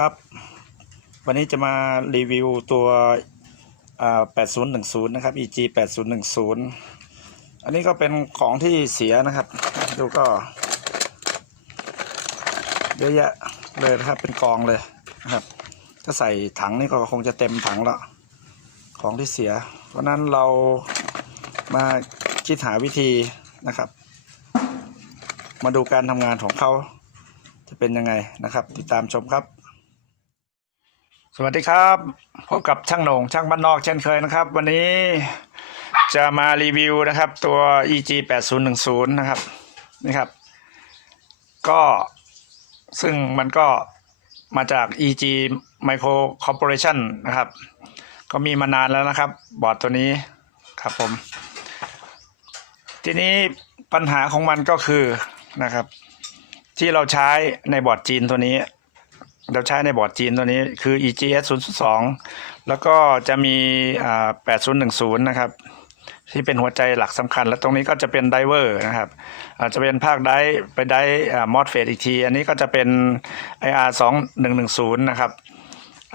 ครับ วันนี้จะมารีวิวตัว 8010 นะครับ EG 8010 อันนี้ก็เป็นของที่เสียนะครับ ดูก็เยอะแยะเลยนะครับ เป็นกองเลยนะครับ ถ้าใส่ถังนี่ก็คงจะเต็มถังละ ของที่เสีย เพราะนั้นเรามาคิดหาวิธีนะครับ มาดูการทำงานของเขาจะเป็นยังไงนะครับ ติดตามชมครับ วัสดีครับ พบกับช่างโหน่งช่างบ้านนอกเช่นเคยนะครับ วันนี้จะมารีวิวนะครับตัว EG 8010นะครับนี่ครับ ก็ซึ่งมันก็มาจาก EG Micro Corporation นะครับ ก็มีมานานแล้วนะครับ บอร์ดตัวนี้ครับผม ทีนี้ปัญหาของมันก็คือนะครับ ที่เราใช้ในบอร์ดจีนตัวนี้ เราใช้ในบอร์ดจีนตัวนี้คือ EGS 002 แล้วก็จะมีอ่า8010 นะครับ ที่เป็นหัวใจหลักสำคัญ แล้วตรงนี้ก็จะเป็นไดเวอร์นะครับอาจจะเป็นภาคไดไปไดมอดเฟดอีกที อันนี้ก็จะเป็น IR 2110 นะครับ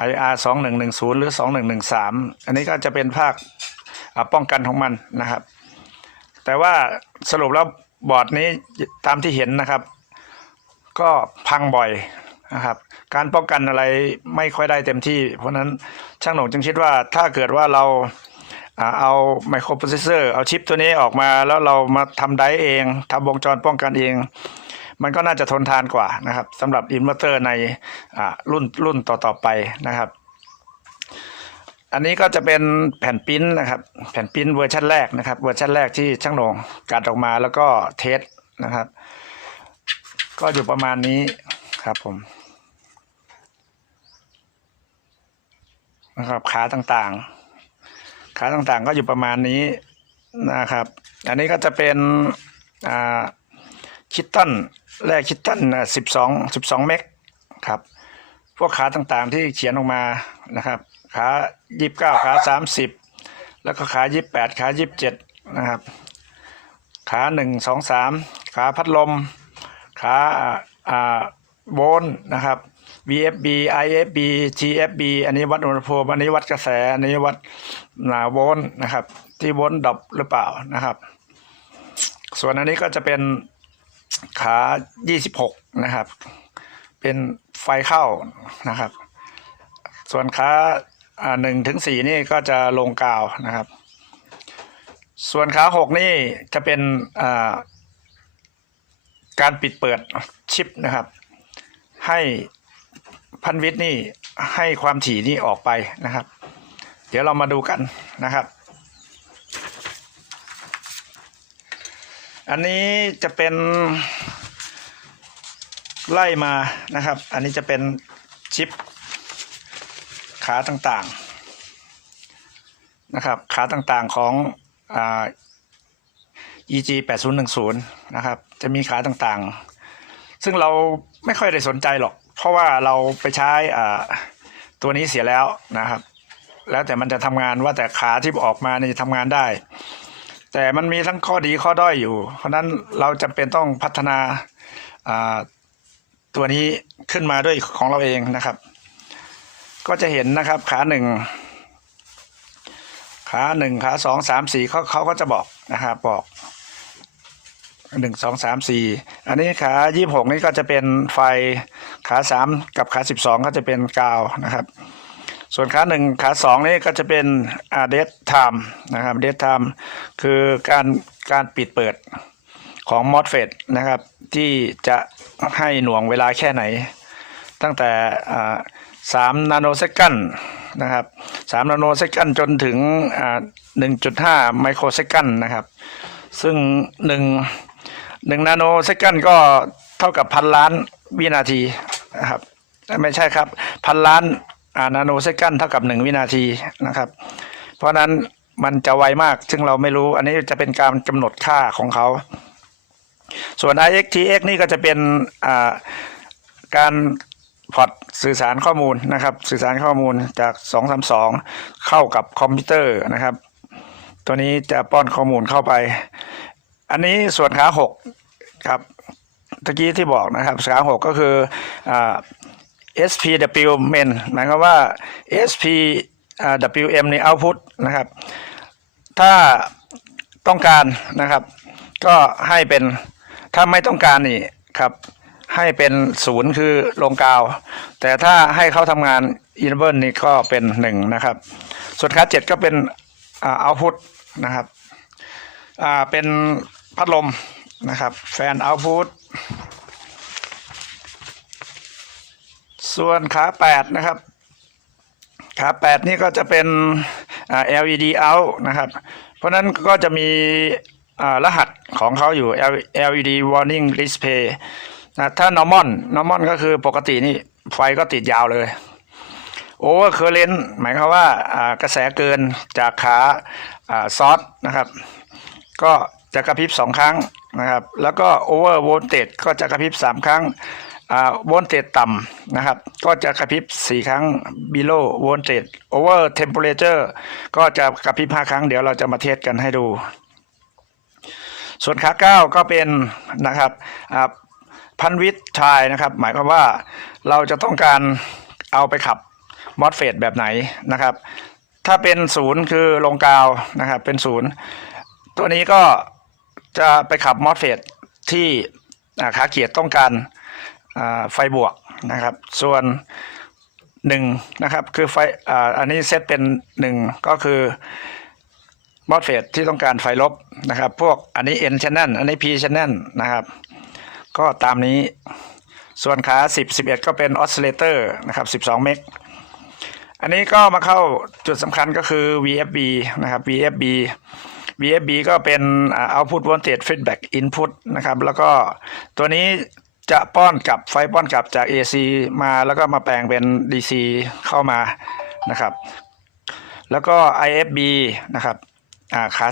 IR 2110 หรือ 2113 อันนี้ก็จะเป็นภาคป้องกันของมันนะครับ แต่ว่าสรุปแล้วบอร์ดนี้ตามที่เห็นนะครับ ก็พังบ่อยนะครับ การป้องกันอะไรไม่ค่อยได้เต็มที่ เพราะนั้นช่างหนงจึงคิดว่าถ้าเกิดว่าเราเอาไมโครโปรเซสเซอร์เอาชิปตัวนี้ออกมาแล้วเรามาทำไดร์เองทำวงจรป้องกันเอง มันก็น่าจะทนทานกว่านะครับสำหรับอินเวอร์เตอร์ในรุ่นรุ่นต่อๆไปนะครับ อันนี้ก็จะเป็นแผ่นปิ้นนะครับ แผ่นปิ้นเวอร์ชันแรกนะครับ เวอร์ชันแรกที่ช่างหนงกัดออกมาแล้วก็เทสนะครับ ก็อยู่ประมาณนี้ครับผม นะครับ ขาต่างๆ ขาต่างๆก็อยู่ประมาณนี้นะครับ อันนี้ก็จะเป็นคิตตันแรกคิตตันสิบสองสิบสองเมกครับ พวกขาต่างๆที่เขียนออกมานะครับ ขายี่สิบเก้าขาสามสิบแล้วก็ขายี่สิบแปดขายี่สิบเจ็ดนะครับ ขาหนึ่งสองสามขาพัดลม ขาอ่าโวลนะครับ VFB IFB TFB อันนี้วัดอุณหภูมิอันนี้วัดกระแส อันนี้วัดหนาโวลต์นะครับ ที่โวลต์ดับหรือเปล่านะครับ ส่วนอันนี้ก็จะเป็นขา 26 นะครับ เป็นไฟเข้านะครับ ส่วนขาหนึ่งถึงสี่นี่ก็จะลงกาวนะครับ ส่วนขาหกนี่จะเป็นการปิดเปิดชิปนะครับ ให้ พันวิทย์นี่ให้ความถี่นี่ออกไปนะครับ เดี๋ยวเรามาดูกันนะครับ อันนี้จะเป็นไล่มานะครับ อันนี้จะเป็นชิปขาต่างๆนะครับ ขาต่างๆของอ่า EG 8010นะครับ จะมีขาต่างๆ ซึ่งเราไม่ค่อยได้สนใจหรอก เพราะว่าเราไปใช้ตัวนี้เสียแล้วนะครับ แล้วแต่มันจะทำงานว่าแต่ขาที่ออกมาเนี่ยทำงานได้ แต่มันมีทั้งข้อดีข้อด้อยอยู่ เพราะนั้นเราจำเป็นต้องพัฒนาอ่าตัวนี้ขึ้นมาด้วยของเราเองนะครับ ก็จะเห็นนะครับขาหนึ่งขาหนึ่งขาสองสามสี่เขาเขาก็จะบอกนะครับบอก หนึ่งสองสามสี่อันนี้ขายี่หกนี่ก็จะเป็นไฟขาสามกับขาสิบสองก็จะเป็นกาวนะครับ ส่วนขาหนึ่งขาสองนี่ก็จะเป็นอาเดทไทม์นะครับเดทไทม์คือการการปิดเปิดของมอสเฟตนะครับ ที่จะให้หน่วงเวลาแค่ไหน ตั้งแต่สามนาโนเซคันนะครับสามนาโนเซคันจนถึงหนึ่งจุดห้าไมโครเซคันนะครับซึ่งหนึ่ง หนึ่งนาโนเซคันก็เท่ากับพันล้านวินาทีนะครับไม่ใช่ครับพันล้านนาโนเซคันเท่ากับหนึ่งวินาทีนะครับ เพราะนั้นมันจะไวมาก ซึ่งเราไม่รู้ อันนี้จะเป็นการกำหนดค่าของเขา ส่วน IXTX นี่ก็จะเป็นการพอร์ตสื่อสารข้อมูลนะครับ สื่อสารข้อมูลจาก 232 เข้ากับคอมพิวเตอร์นะครับ ตัวนี้จะป้อนข้อมูลเข้าไป อันนี้ส่วนขาหกครับตะกี้ที่บอกนะครับขาหกก็คืออ SPWM หมายความว่า SPWM ใน output นะครับ ถ้าต้องการนะครับ ก็ให้เป็นถ้าไม่ต้องการนี่ครับ ให้เป็นศูนย์คือลงกาว แต่ถ้าให้เขาทำงานอินเวอร์นี่ก็เป็นหนึ่งนะครับ ส่วนคาเจ็ดก็เป็นอ่า output นะครับเป็น พัดลมนะครับ แฟน output ส่วนขาแปดนะครับ ขาแปดนี่ก็จะเป็น LED out นะครับ เพราะนั้นก็จะมีรหัสของเขาอยู่ LED warning display นะถ้า normal normal ก็คือปกตินี่ไฟก็ติดยาวเลย over current หมายความว่าอ่ากระแสเกินจากขาซอสนะครับ ก็ จะกระพริบสองครั้งนะครับ แล้วก็ over voltage ก็จะกระพริบสามครั้งอ่า voltage ต่ำนะครับ ก็จะกระพริบสี่ครั้ง below voltage over temperature ก็จะกระพริบห้าครั้ง เดี๋ยวเราจะมาเทสกันให้ดู ส่วนขาเก้าก็เป็นนะครับอ่าพันวิทย์ชายนะครับ หมายความว่าเราจะต้องการเอาไปขับมอสเฟตแบบไหนนะครับ ถ้าเป็นศูนย์คือลงกาวนะครับ เป็นศูนย์ตัวนี้ก็ จะไปขับมอสเฟตที่ขาเกียรติต้องการไฟบวกนะครับ ส่วนหนึ่งนะครับคือไฟออันนี้เซตเป็นหนึ่งก็คือมอสเฟตที่ต้องการไฟลบนะครับ พวกอันนี้ N channel อันนี้ P channel นะครับ ก็ตามนี้ส่วนขา 10 11 ก็เป็นออสซิเลเตอร์นะครับ12 เมกอันนี้ก็มาเข้าจุดสำคัญก็คือ VFB นะครับ VFB VFB ก็เป็นอ่า output voltage feedback input นะครับ แล้วก็ตัวนี้จะป้อนกลับไฟป้อนกลับจาก AC มาแล้วก็มาแปลงเป็น DC เข้ามานะครับ แล้วก็ IFB นะครับขา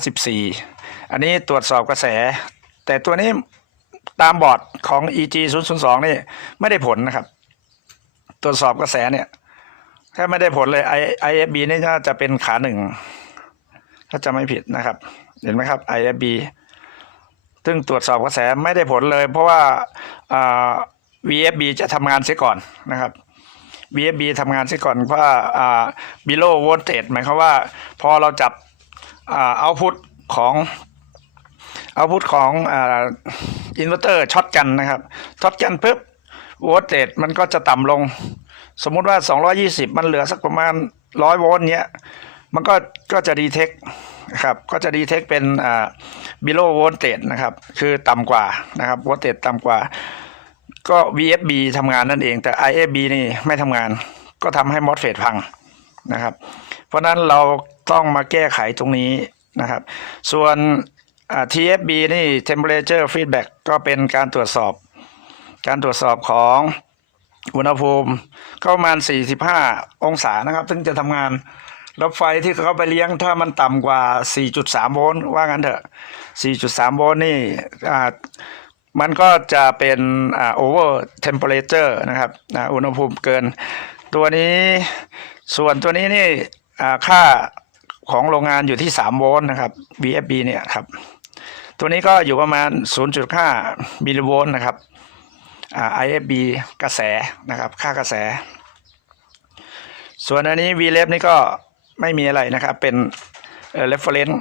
14 อันนี้ตรวจสอบกระแส แต่ตัวนี้ตามบอร์ดของ EG 0 0 2นี่ไม่ได้ผลนะครับ ตรวจสอบกระแสเนี่ยแค่ไม่ได้ผลเลย I IFB นี่น่าจะเป็นขาหนึ่ง ถ้าจะไม่ผิดนะครับ เห็นไหมครับ IFB ซึ่งตรวจสอบกระแสไม่ได้ผลเลย เพราะว่าา VFB จะทำงานเสียก่อนนะครับ VFB ทำงานเสียก่อนเพราะว่าา below voltage หมายความว่า พอเราจับเอา output ของ output ของอินเวอร์เตอร์ช็อตกันนะครับช็อตกันปุ๊บ voltage มันก็จะต่ำลง สมมุติว่า 220 มันเหลือสักประมาณ 100 โวลต์เนี้ย มันก็ก็จะดีเทคครับก็จะดีเทคเป็นอ่า below voltage นะครับคือต่ำกว่านะครับ voltage ต่ำกว่า ก็ VFB ทำงานนั่นเอง แต่ IFB นี่ไม่ทำงาน ก็ทำให้ MOSFET พังนะครับ เพราะฉะนั้นเราต้องมาแก้ไขตรงนี้นะครับ ส่วน TFB นี่ temperature feedback ก็เป็นการตรวจสอบ การตรวจสอบของอุณหภูมิก็ประมาณ 45 องศานะครับ ซึ่งจะทำงาน แล้วไฟที่เขาไปเลี้ยงถ้ามันต่ำกว่า 4.3 โวลต์ว่างั้นเถอะ 4.3 โวลต์นี่อ่ามันก็จะเป็นอ่า over temperature นะครับอ่าอุณหภูมิเกิน ตัวนี้ส่วนตัวนี้นี่อ่าค่าของโรงงานอยู่ที่ 3 โวลต์นะครับ VFB เนี่ยครับ ตัวนี้ก็อยู่ประมาณ 0.5 มิลลิโวลต์นะครับอ่า IFB กระแสนะครับ ค่ากระแส ส่วนอันนี้ V l e f นี่ก็ ไม่มีอะไรนะครับ เป็นเอ่อ reference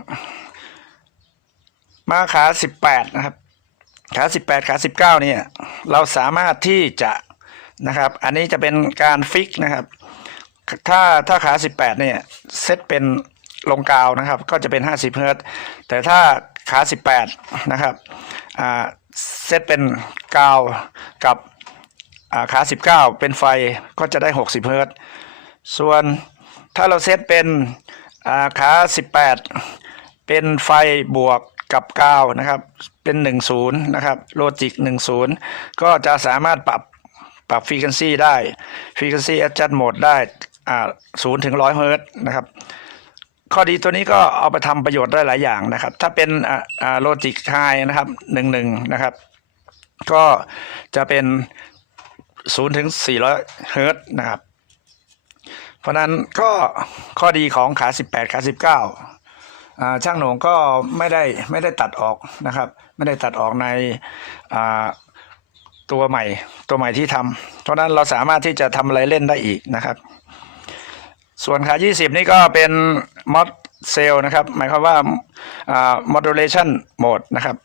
มาขา18นะครับ ขา18ขา19เนี่ย เราสามารถที่จะนะครับ อันนี้จะเป็นการฟิกนะครับ ถ้าถ้าขา18เนี่ยเซตเป็นลงกาวนะครับ ก็จะเป็น50เฮิร์ตซ์แต่ถ้าขา18นะครับเซตเป็นกาวกับขา 19 เป็นไฟก็จะได้ 60 เฮิร์ตซ์ส่วน ถ้าเราเซตเป็นาขา 18 เป็นไฟบวกกับกานะครับ เป็น 10 นะครับ โลจิก 10 ก็จะสามารถปรับปรับฟรีคันซีได้ฟรีคันซีแอดจัดโหมดได้อ่า0ถึง100เฮิร์ตนะครับ ข้อดีตัวนี้ก็เอาไปทำประโยชน์ได้หลายอย่างนะครับ ถ้าเป็นอ่าโลจิกไฮนะครับหนึ่งหนึ่งนะครับ ก็จะเป็นศูนย์ถึงสี่ร้อยเฮิร์ตนะครับ เพราะนั้นก็ข้อดีของขาสิบแปดขาสิบเก้าช่างหนงก็ไม่ได้ไม่ได้ตัดออกนะครับ ไม่ได้ตัดออกในตัวใหม่ตัวใหม่ที่ทำเพราะนั้นเราสามารถที่จะทำอะไรเล่นได้อีกนะครับ ส่วนขา 20 นี่ก็เป็น mod cell นะครับ หมายความว่าอ่า modulation mode นะครับ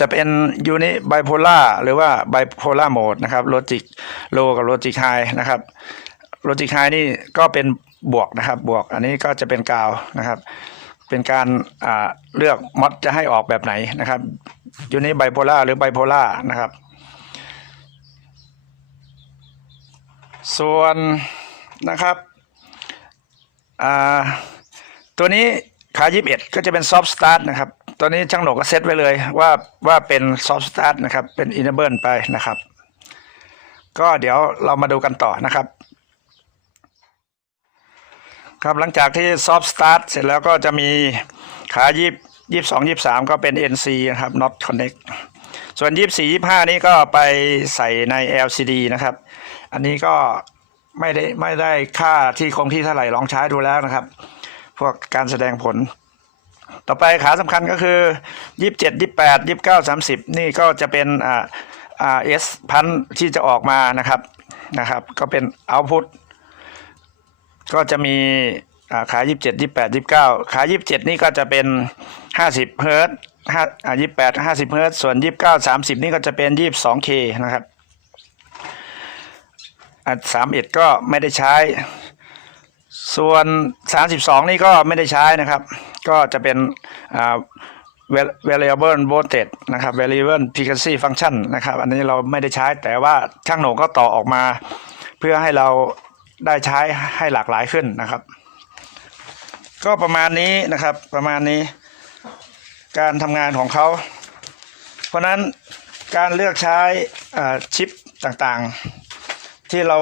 จะเป็น uni bipolar หรือว่า bipolar mode นะครับ logic low กับ logic high นะครับ logic high นี่ก็เป็นบวกนะครับ บวก อันนี้ก็จะเป็นกาวนะครับ เป็นการาเลือกมอดจะให้ออกแบบไหนนะครับอยู่ในไบโพล่าหรือไบโพล่านะครับ ส่วนนะครับตัวนี้ขา21ก็จะเป็นซอฟ t ์สตาร์ทนะครับ ตัวนี้ช่างหนกก็เซตไว้เลยว่าว่าเป็นซอฟ t ์สตาร์ทนะครับ เป็น enable ไปนะครับ ก็เดี๋ยวเรามาดูกันต่อนะครับ ครับหลังจากที่ซอฟ t ์สตาร์ทเสร็จแล้วก็จะมีขายี่ยี่สองยี่สามก็เป็น NC นะครับ not connect ส่วนยี่สี่ยี่ห้านี้ก็ไปใส่ใน LCD นะครับ อันนี้ก็ไม่ได้ไม่ได้ค่าที่คงที่เท่าไหร่ลองใช้ดูแล้วนะครับ พวกการแสดงผล ต่อไปขาสำคัญก็คือยี่สิบเจ็ดยี่แปดยี่เก้าสามสิบนี่ก็จะเป็นอ่าอ่าเอสพันที่จะออกมานะครับนะครับ ก็เป็น เอาพุตก็จะมีอ่เก้าขา27 28 29ขา27นี่ก็จะเป็น50เฮิร์ตห้าอ่แปดห้า28 50เฮิร์ตส่วน29 30นี่ก็จะเป็น 22K นะครับอ่า31ก็ไม่ได้ใช้ ส่วน 32 นี่ก็ไม่ได้ใช้นะครับ ก็จะเป็นอ่า variable voltage นะครับ variable frequency function นะครับ อันนี้เราไม่ได้ใช้แต่ว่าช่างโหนก็ต่อออกมา เพื่อให้เรา ได้ใช้ให้หลากหลายขึ้นนะครับ ก็ประมาณนี้นะครับประมาณนี้ การทำงานของเขา เพราะนั้นการเลือกใช้ชิปต่างๆ ที่เรา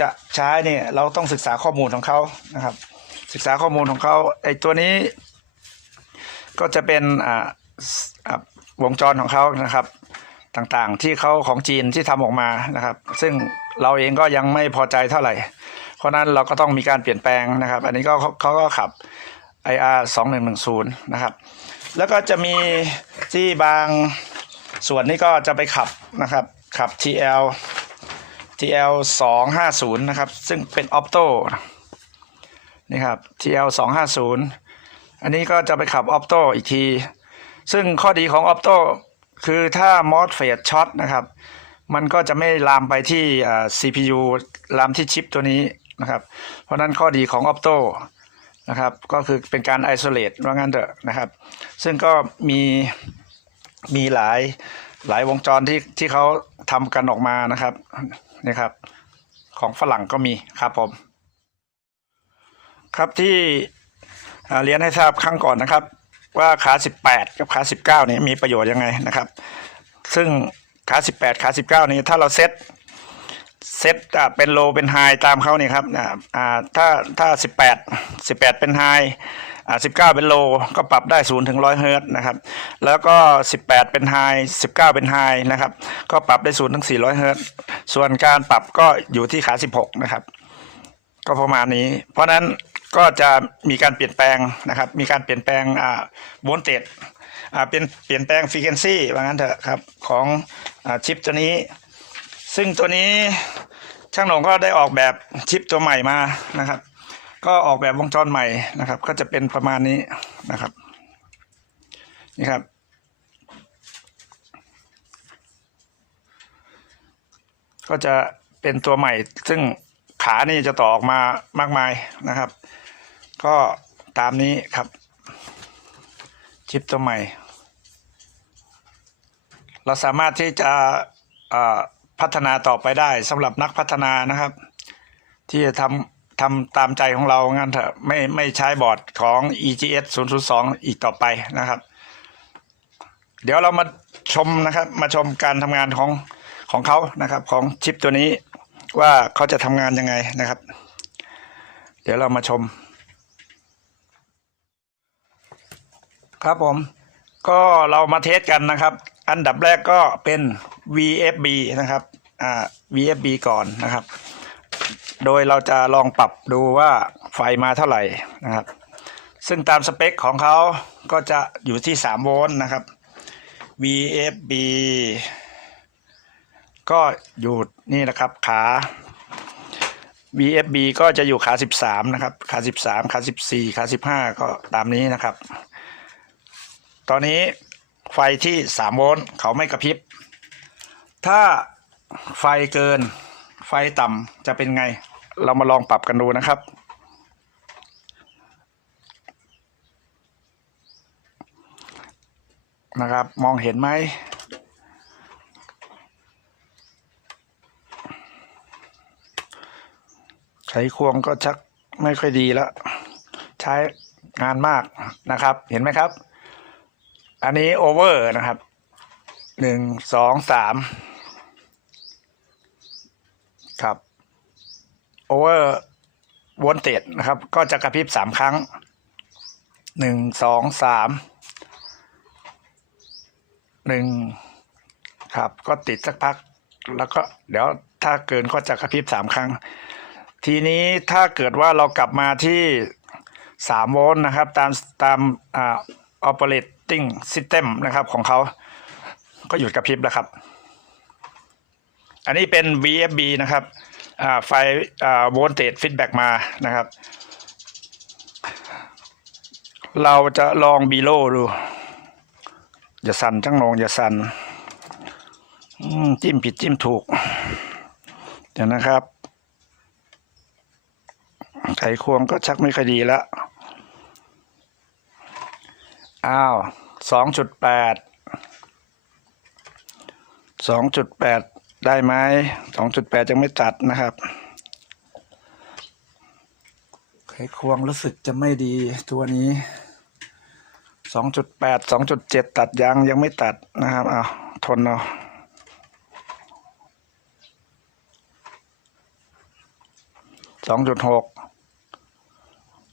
จะใช้เนี่ยเราต้องศึกษาข้อมูลของเขานะครับ ศึกษาข้อมูลของเขาไอ้ตัวนี้ ก็จะเป็นวงจรของเขานะครับ ต่างๆ ที่เขาของจีนที่ทำออกมานะครับ ซึ่งเราเองก็ยังไม่พอใจเท่าไหร่ เพราะนั้นเราก็ต้องมีการเปลี่ยนแปลงนะครับ อันนี้ก็เขาเขาก็ขับ IR 2110นะครับ แล้วก็จะมีที่บางส่วนนี้ก็จะไปขับนะครับ ขับ TL TL 250นะครับ ซึ่งเป็น Opto นี่ครับ TL 250อันนี้ก็จะไปขับ Opto อีกที ซึ่งข้อดีของ Opto คือถ้า MOSFET ช็อตนะครับ มันก็จะไม่ลามไปที่ CPU ลามที่ชิปตัวนี้นะครับ เพราะนั้นข้อดีของ Opto นะครับ ก็คือเป็นการ isolate ว่างั้นเถอะนะครับ ซึ่งก็มีมีหลายหลายวงจรที่ที่เขาทำกันออกมานะครับนี่ครับ ของฝรั่งก็มีครับผม ครับที่เรียนให้ทราบครั้งก่อนนะครับ ว่าขา 18 กับขา 19นี่มีประโยชน์ยังไงนะครับ ซึ่งขา 18 ขา 19 นี่ถ้าเราเซตเซตเป็นโลเป็นไฮตามเขานี่ครับอ่าอ่าถ้าถ้า 18 18 เป็นไฮอ่า19 เป็นโลก็ปรับได้0ถึง100เฮิร์ตนะครับ แล้วก็ 18 เป็นไฮ19 เป็นไฮนะครับ ก็ปรับได้0ถึง400เฮิร์ตส่วนการปรับก็อยู่ที่ขา 16 นะครับ ก็ประมาณนี้ เพราะฉะนั้นก็จะมีการเปลี่ยนแปลงนะครับ มีการเปลี่ยนแปลงอ่าโวลเตจอ่าเป็นเปลี่ยนแปลงฟรีเควนซีว่างั้นเถอะครับของอ่าชิปตัวนี้ ซึ่งตัวนี้ช่างหนงก็ได้ออกแบบชิปตัวใหม่มานะครับ ก็ออกแบบวงจรใหม่นะครับ ก็จะเป็นประมาณนี้นะครับนี่ครับก็จะเป็นตัวใหม่ซึ่ง ขานี่จะต่อออกมามากมายนะครับ ก็ตามนี้ครับ ชิปตัวใหม่ เราสามารถที่จะพัฒนาต่อไปได้สำหรับนักพัฒนานะครับ ที่จะทำทำตามใจของเรางั้นเถอะไม่ไม่ใช้บอร์ดของ EGS 002 อีกต่อไปนะครับ เดี๋ยวเรามาชมนะครับ มาชมการทำงานของของเขานะครับ ของชิปตัวนี้ ว่าเขาจะทำงานยังไงนะครับ เดี๋ยวเรามาชม ครับผม ก็เรามาเทสกันนะครับ อันดับแรกก็เป็น VFB นะครับอ่า VFB ก่อนนะครับ โดยเราจะลองปรับดูว่าไฟมาเท่าไหร่นะครับ ซึ่งตามสเปคของเขาก็จะอยู่ที่ 3 โวลต์นะครับ VFB ก็อยู่นี่นะครับขา VFB ก็จะอยู่ขา 13 นะครับ ขา 13 ขา 14 ขา 15 ก็ตามนี้นะครับ ตอนนี้ไฟที่ 3 โวลต์เขาไม่กระพริบ ถ้าไฟเกินไฟต่ำจะเป็นไง เรามาลองปรับกันดูนะครับ นะครับ มองเห็นไหม ไขควงก็ชักไม่ค่อยดีแล้ว ใช้งานมากนะครับ เห็นไหมครับ อันนี้โอเวอร์นะครับหนึ่งสองสามครับโอเวอร์วอลเตจนะครับ ก็จะกระพริบสามครั้งหนึ่งสองสามหนึ่งครับ ก็ติดสักพัก แล้วก็เดี๋ยวถ้าเกินก็จะกระพริบสามครั้ง ทีนี้ถ้าเกิดว่าเรากลับมาที่สามโวลต์นะครับ ตามตามอ่า operating system นะครับของเขา ก็หยุดกระพริบแล้วครับ อันนี้เป็น VFB นะครับอ่าไฟอ่า voltage feedback มานะครับ เราจะลองบีโลดู อย่าสั่นจังนงอย่าสั่นจิ้มผิดจิ้มถูก เดี๋ยวนะครับ ไขควงก็ชักไม่ค่อยดีแล้วอ้าวสองจุดแปดสองจุดแปดได้ไหมสองจุดแปดยังไม่ตัดนะครับ ไขควงรู้สึกจะไม่ดีตัวนี้สองจุดแปดสองจุดเจ็ดตัดยังยังไม่ตัดนะครับอ้าวทนเอาสองจุดหก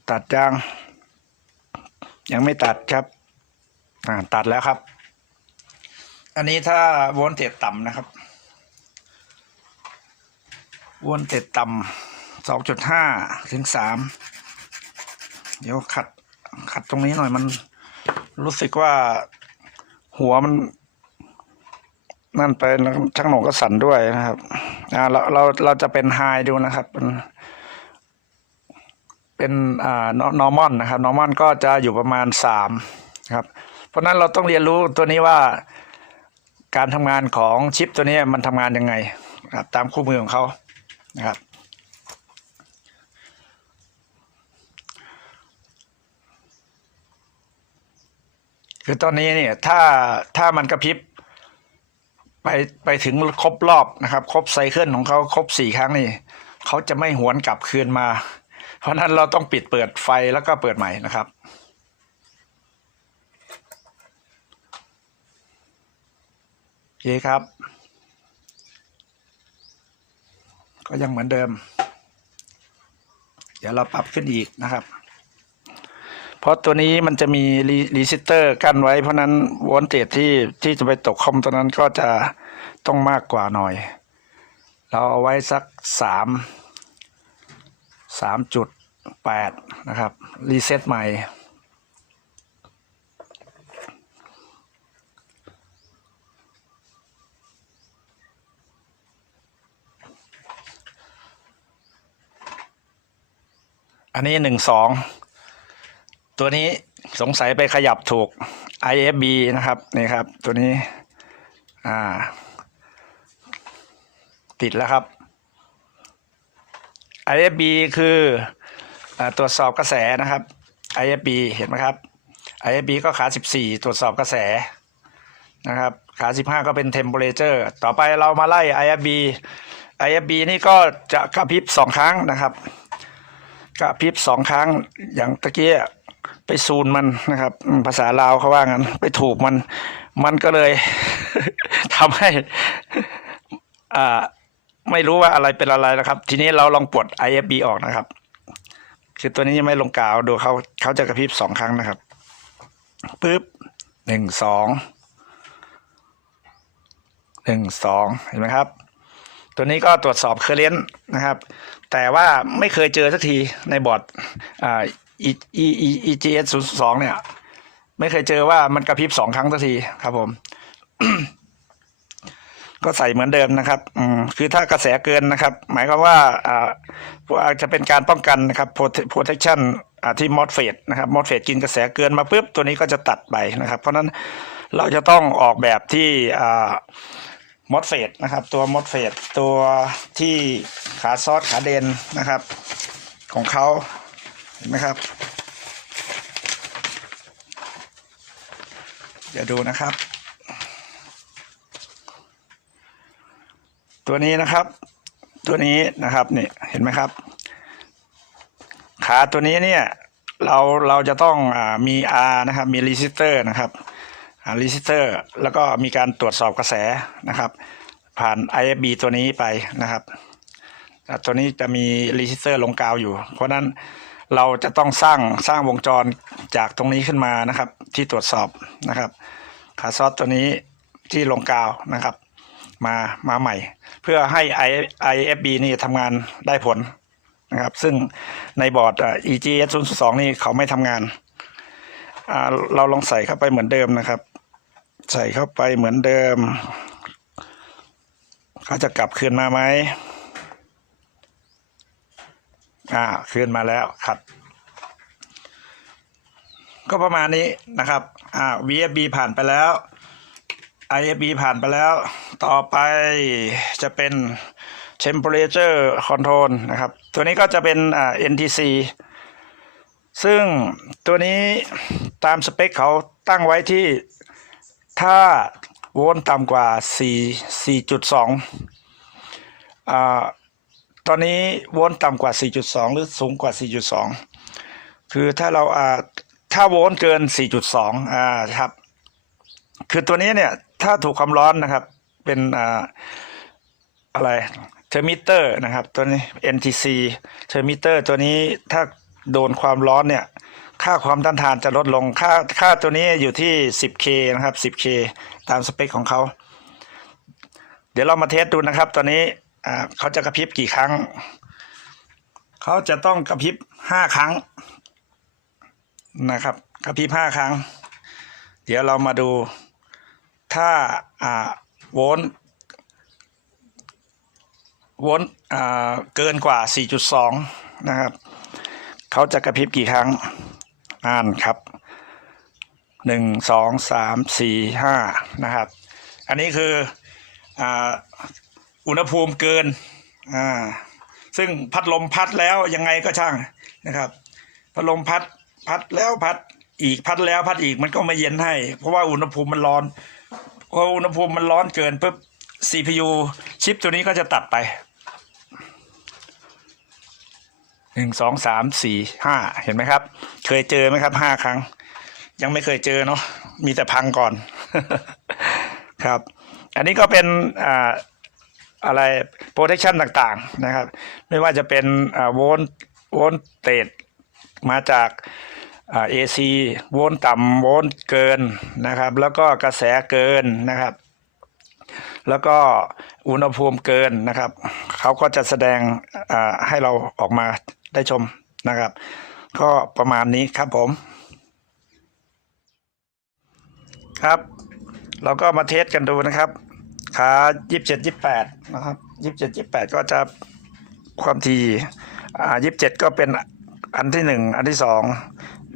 ตัดยังยังไม่ตัดครับอ่าตัดแล้วครับ อันนี้ถ้าวลเตจต่ำนะครับวลเตจต่ำสองจุดห้าถึงสามเดี๋ยวขัดขัดตรงนี้หน่อยมันรู้สึกว่าหัวมัน นั่นไปแล้วช่างหนงก็สั่นด้วยนะครับ อ่าเราเราเราจะเป็นไฮดูนะครับเป็น เป็นอ่านอร์มอนนะครับนอร์มอนก็จะอยู่ประมาณสามครับเพราะนั้นเราต้องเรียนรู้ตัวนี้ว่าการทำงานของชิปตัวนี้มันทำงานยังไงครับตามคู่มือของเขานะครับคือตอนนี้เนี่ยถ้าถ้ามันกระพริบไปไปถึงครบรอบนะครับ ครบไซเคิลของเขาครบสี่ครั้งนี่เขาจะไม่หวนกลับคืนมา เพราะนั้นเราต้องปิดเปิดไฟแล้วก็เปิดใหม่นะครับ โอเคครับ ก็ยังเหมือนเดิม เดี๋ยวเราปรับขึ้นอีกนะครับ เพราะตัวนี้มันจะมีรีซิสเตอร์กั้นไว้ เพราะฉะนั้นวอลเตจที่ที่จะไปตกคอมตัวนั้นก็จะต้องมากกว่าหน่อย เราเอาไว้สักสามสามจุด แปดนะครับ รีเซ็ตใหม่ อันนี้หนึ่งสองตัวนี้สงสัยไปขยับถูก IFB นะครับ นี่ครับ ตัวนี้ อ่า ติดแล้วครับ IFB คือ ตรวจสอบกระแสนะครับ IFB เห็นไหมครับ IFB ก็ขา 14 ตรวจสอบกระแสนะครับ ขา 15 ก็เป็น temperature ต่อไปเรามาไล่ IFB IFB นี่ก็จะกระพริบสองครั้งนะครับ กระพริบสองครั้งอย่างตะกี้ไปซูนมันนะครับ ภาษาลาวเขาว่างั้น ไปถูกมันมันก็เลยทำให้อ่าไม่รู้ว่าอะไรเป็นอะไรนะครับ ทีนี้เราลองปลด IFB ออกนะครับ คือตัวนี้ยังไม่ลงกาวดูเขาเขาจะกระพริบสองครั้งนะครับปึ๊บหนึ่งสองหนึ่งสองเห็นไหมครับ ตัวนี้ก็ตรวจสอบเคอร์เรนต์นะครับ แต่ว่าไม่เคยเจอสักทีในบอร์ดอ่า E E E E G S ศูนย์สองเนี่ย ไม่เคยเจอว่ามันกระพริบสองครั้งสักทีครับผม ก็ใส่เหมือนเดิมนะครับอืมคือถ้ากระแสเกินนะครับ หมายความว่าอ่าอาจจะเป็นการป้องกันนะครับ protection อ่าที่ MOSFET นะครับ MOSFET กินกระแสเกินมาปุ๊บตัวนี้ก็จะตัดไปนะครับ เพราะฉะนั้นเราจะต้องออกแบบที่อ่า MOSFET นะครับ ตัว MOSFET ตัวที่ขาซอสขาเดนนะครับ ของเขาเห็นไหมครับเดี๋ยวดูนะครับ ตัวนี้นะครับ ตัวนี้นะครับนี่เห็นไหมครับ ขาตัวนี้เนี่ยเราเราจะต้องอามี R นะครับมี resistor นะครับอ่า resistor แล้วก็มีการตรวจสอบกระแสนะครับ ผ่าน IFB ตัวนี้ไปนะครับ ตัวนี้จะมี resistor ลงกาวอยู่ เพราะนั้นเราจะต้องสร้างสร้างวงจรจากตรงนี้ขึ้นมานะครับ ที่ตรวจสอบนะครับ ขาซอสตัวนี้ที่ลงกาวนะครับ มามาใหม่ เพื่อให้ IFB นี่ทำงานได้ผลนะครับ ซึ่งในบอร์ดอ่า EGS 0 2นี่เขาไม่ทำงาน เราลองใส่เข้าไปเหมือนเดิมนะครับ ใส่เข้าไปเหมือนเดิม เขาจะกลับคืนมาไหมอ่าคืนมาแล้วครับ ก็ประมาณนี้นะครับอ่า VFB ผ่านไปแล้ว IFB ผ่านไปแล้ว ต่อไปจะเป็น temperature control นะครับ ตัวนี้ก็จะเป็นอ่า NTC ซึ่งตัวนี้ตามสเปคเขาตั้งไว้ที่ถ้าโวลต์ต่ำกว่า 4 4.2อ่าตอนนี้โวลต์ต่ำกว่า 4.2 หรือสูงกว่า 4.2 คือถ้าเราอ่าถ้าโวลต์เกิน 4.2อ่าครับ คือตัวนี้เนี่ย ถ้าถูกความร้อนนะครับ เป็นอ่าอะไรเทอร์มิเตอร์นะครับ ตัวนี้ NTC เทอร์มิเตอร์ตัวนี้ถ้าโดนความร้อนเนี่ย ค่าความต้านทานจะลดลงค่าค่าตัวนี้อยู่ที่ 10K นะครับ 10K ตามสเปคของเขา เดี๋ยวเรามาเทสดูนะครับตัวนี้เขาจะกระพริบกี่ครั้ง เขาจะต้องกระพริบห้าครั้งนะครับ กระพริบห้าครั้ง เดี๋ยวเรามาดู ถ้าอ่าโวลต์โวลต์อ่าเกินกว่า 4.2 นะครับ เขาจะกระพริบกี่ครั้งอ่านครับหนึ่งสองสามสี่ห้านะครับ อันนี้คืออ่าอุณหภูมิเกินอ่าซึ่งพัดลมพัดแล้วยังไงก็ช่างนะครับ พัดลมพัดพัดแล้วพัดอีกพัดแล้วพัดอีกมันก็ไม่เย็นให้ เพราะว่าอุณหภูมิมันร้อน พออุณหภูมิมันร้อนเกินปุ๊บ CPU ชิปตัวนี้ก็จะตัดไปหนึ่งสองสามสี่ห้าเห็นไหมครับ เคยเจอไหมครับห้าครั้ง ยังไม่เคยเจอเนาะมีแต่พังก่อนครับ อันนี้ก็เป็นอ่าอะไร protection ต่างๆนะครับ ไม่ว่าจะเป็นโวลต์โวลต์เตดมาจาก เอ่า AC โวลต์ต่ำโวลต์เกินนะครับ แล้วก็กระแสเกินนะครับ แล้วก็อุณหภูมิเกินนะครับ เขาก็จะแสดงให้เราออกมาได้ชมนะครับ ก็ประมาณนี้ครับผม ครับ เราก็มาเทสกันดูนะครับขายี่สิบเจ็ดยี่แปดนะครับยี่สิบเจ็ดยี่แปดก็จะความถี่อ่ายี่สิบเจ็ดก็เป็นอันที่หนึ่งอันที่สอง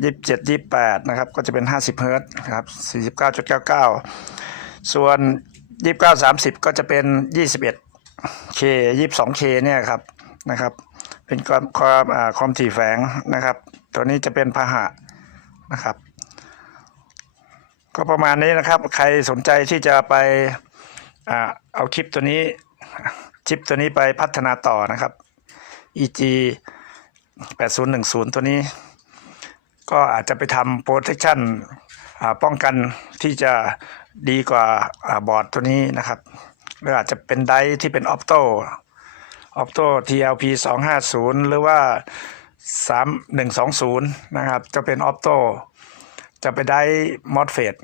ยี่สิบเจ็ดยี่แปดนะครับ ก็จะเป็นห้าสิบเฮิร์ตครับสี่สิบเก้าจุดเก้าเก้าส่วนยี่สิบเก้าสามสิบก็จะเป็นยี่สิบเอ็ดเคยี่สิบสองเคเนี่ยครับนะครับ เป็นความความอ่าความถี่แฝงนะครับ ตัวนี้จะเป็นพาหะนะครับ ก็ประมาณนี้นะครับ ใครสนใจที่จะไปอ่าเอาคลิปตัวนี้ชิปตัวนี้ไปพัฒนาต่อนะครับ EG 8010 ตัวนี้ ก็อาจจะไปทำ protection อ่าป้องกันที่จะดีกว่าอบอร์ดตัวนี้นะครับหรืออาจจะเป็นไดที่เป็น opto opto TLP 250 หรือว่า 3120 นะครับ จะเป็น opto จะไปได้มอสเฟต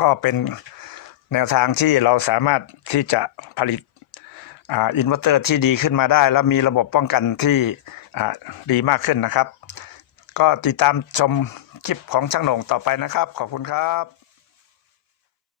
ก็เป็นแนวทางที่เราสามารถที่จะผลิตอินเวอร์เตอร์ที่ดีขึ้นมาได้ แล้วมีระบบป้องกันที่ดีมากขึ้นนะครับ ก็ติดตามชมคลิปของช่างโหน่งต่อไปนะครับ ขอบคุณครับ